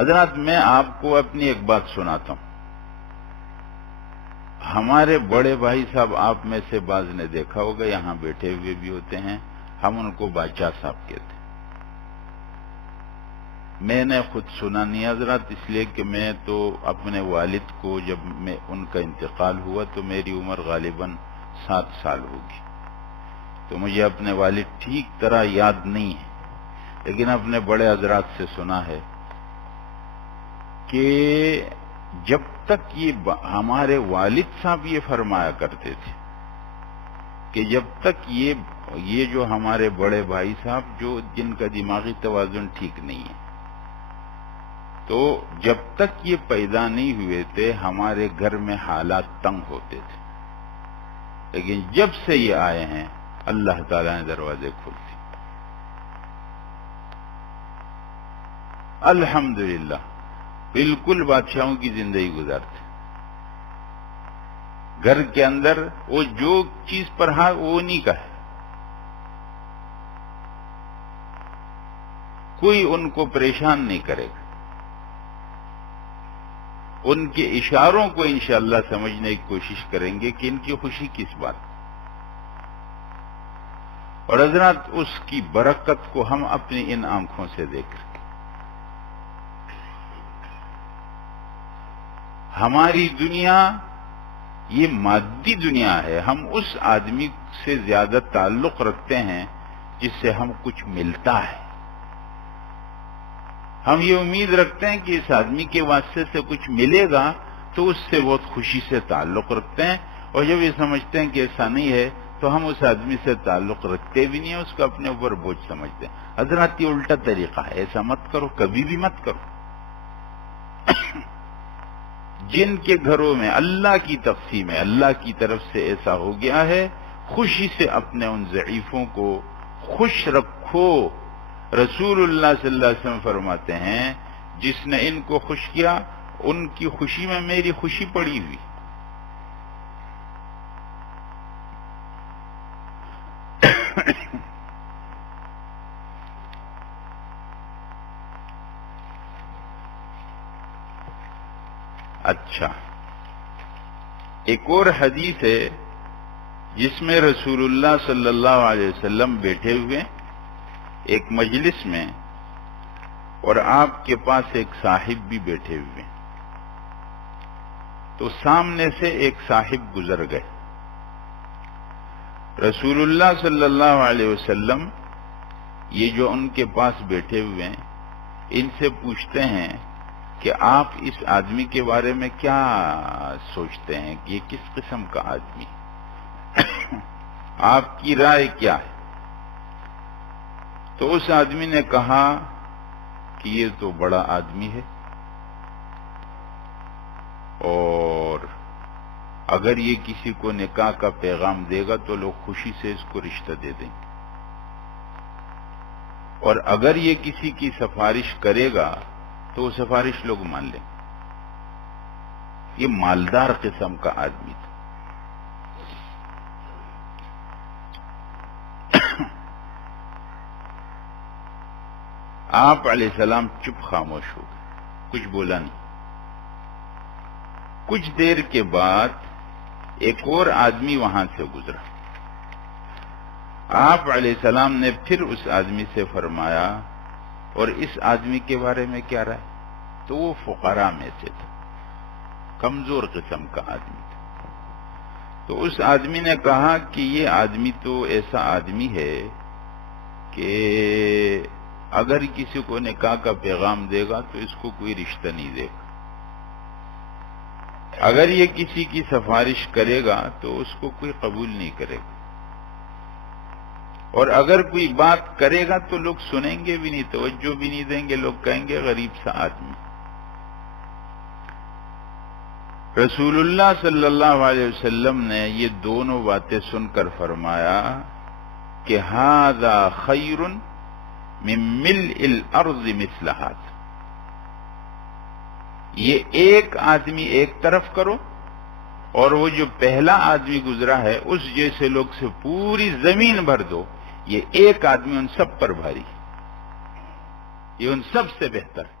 حضرات میں آپ کو اپنی ایک بات سناتا ہوں. ہمارے بڑے بھائی صاحب آپ میں سے بعض نے دیکھا ہوگا، یہاں بیٹھے ہوئے بھی ہوتے ہیں، ہم ان کو باچا صاحب کہتے ہیں. میں نے خود سنا نہیں حضرات، اس لیے کہ میں تو اپنے والد کو جب میں ان کا انتقال ہوا تو میری عمر غالباً 7 سال ہوگی، تو مجھے اپنے والد ٹھیک طرح یاد نہیں ہے، لیکن اپنے بڑے حضرات سے سنا ہے کہ جب تک ہمارے والد صاحب یہ فرمایا کرتے تھے کہ جب تک یہ جو ہمارے بڑے بھائی صاحب جو جن کا دماغی توازن ٹھیک نہیں ہے، تو جب تک یہ پیدا نہیں ہوئے تھے ہمارے گھر میں حالات تنگ ہوتے تھے، لیکن جب سے یہ آئے ہیں اللہ تعالیٰ نے دروازے کھول دیے. الحمدللہ بالکل بادشاہوں کی زندگی گزارتے. گھر کے اندر وہ جو چیز پر ہاں وہ نہیں کا ہے، کوئی ان کو پریشان نہیں کرے گا. ان کے اشاروں کو انشاءاللہ سمجھنے کی کوشش کریں گے کہ ان کی خوشی کس بات. اور حضرات اس کی برکت کو ہم اپنی ان آنکھوں سے دیکھ رہے ہیں. ہماری دنیا یہ مادی دنیا ہے، ہم اس آدمی سے زیادہ تعلق رکھتے ہیں جس سے ہم کچھ ملتا ہے. ہم یہ امید رکھتے ہیں کہ اس آدمی کے واسطے سے کچھ ملے گا تو اس سے بہت خوشی سے تعلق رکھتے ہیں، اور جب یہ سمجھتے ہیں کہ ایسا نہیں ہے تو ہم اس آدمی سے تعلق رکھتے بھی نہیں ہیں، اس کو اپنے اوپر بوجھ سمجھتے ہیں. حضرات یہ الٹا طریقہ ہے، ایسا مت کرو، کبھی بھی مت کرو. جن کے گھروں میں اللہ کی تقسیم ہے، اللہ کی طرف سے ایسا ہو گیا ہے، خوشی سے اپنے ان ضعیفوں کو خوش رکھو. رسول اللہ صلی اللہ علیہ وسلم فرماتے ہیں جس نے ان کو خوش کیا ان کی خوشی میں میری خوشی پڑی ہوئی. اچھا، ایک اور حدیث ہے جس میں رسول اللہ صلی اللہ علیہ وسلم بیٹھے ہوئے ایک مجلس میں، اور آپ کے پاس ایک صاحب بھی بیٹھے ہوئے، تو سامنے سے ایک صاحب گزر گئے. رسول اللہ صلی اللہ علیہ وسلم یہ جو ان کے پاس بیٹھے ہوئے ہیں ان سے پوچھتے ہیں کہ آپ اس آدمی کے بارے میں کیا سوچتے ہیں کہ یہ کس قسم کا آدمی، آپ کی رائے کیا ہے؟ تو اس آدمی نے کہا کہ یہ تو بڑا آدمی ہے، اور اگر یہ کسی کو نکاح کا پیغام دے گا تو لوگ خوشی سے اس کو رشتہ دے دیں گے، اور اگر یہ کسی کی سفارش کرے گا تو وہ سفارش لوگ مان لیں. یہ مالدار قسم کا آدمی تھا. آپ علیہ السلام چپ خاموش ہو گئے، کچھ بولا نہیں. کچھ دیر کے بعد ایک اور آدمی وہاں سے گزرا. آپ علیہ السلام نے پھر اس آدمی سے فرمایا اور اس آدمی کے بارے میں کیا رائے؟ تو وہ فقراء میں سے تھا، کمزور قسم کا آدمی تھا. تو اس آدمی نے کہا کہ یہ آدمی تو ایسا آدمی ہے کہ اگر کسی کو نکاح کا پیغام دے گا تو اس کو کوئی رشتہ نہیں دے گا، اگر یہ کسی کی سفارش کرے گا تو اس کو کوئی قبول نہیں کرے گا، اور اگر کوئی بات کرے گا تو لوگ سنیں گے بھی نہیں، توجہ بھی نہیں دیں گے، لوگ کہیں گے غریب سا آدمی. رسول اللہ صلی اللہ علیہ وسلم نے یہ دونوں باتیں سن کر فرمایا کہ ھذا خیر من ملء الارض مثل ھذا. یہ ایک آدمی ایک طرف کرو اور وہ جو پہلا آدمی گزرا ہے اس جیسے لوگ سے پوری زمین بھر دو، یہ ایک آدمی ان سب پر بھاری، یہ ان سب سے بہتر ہے.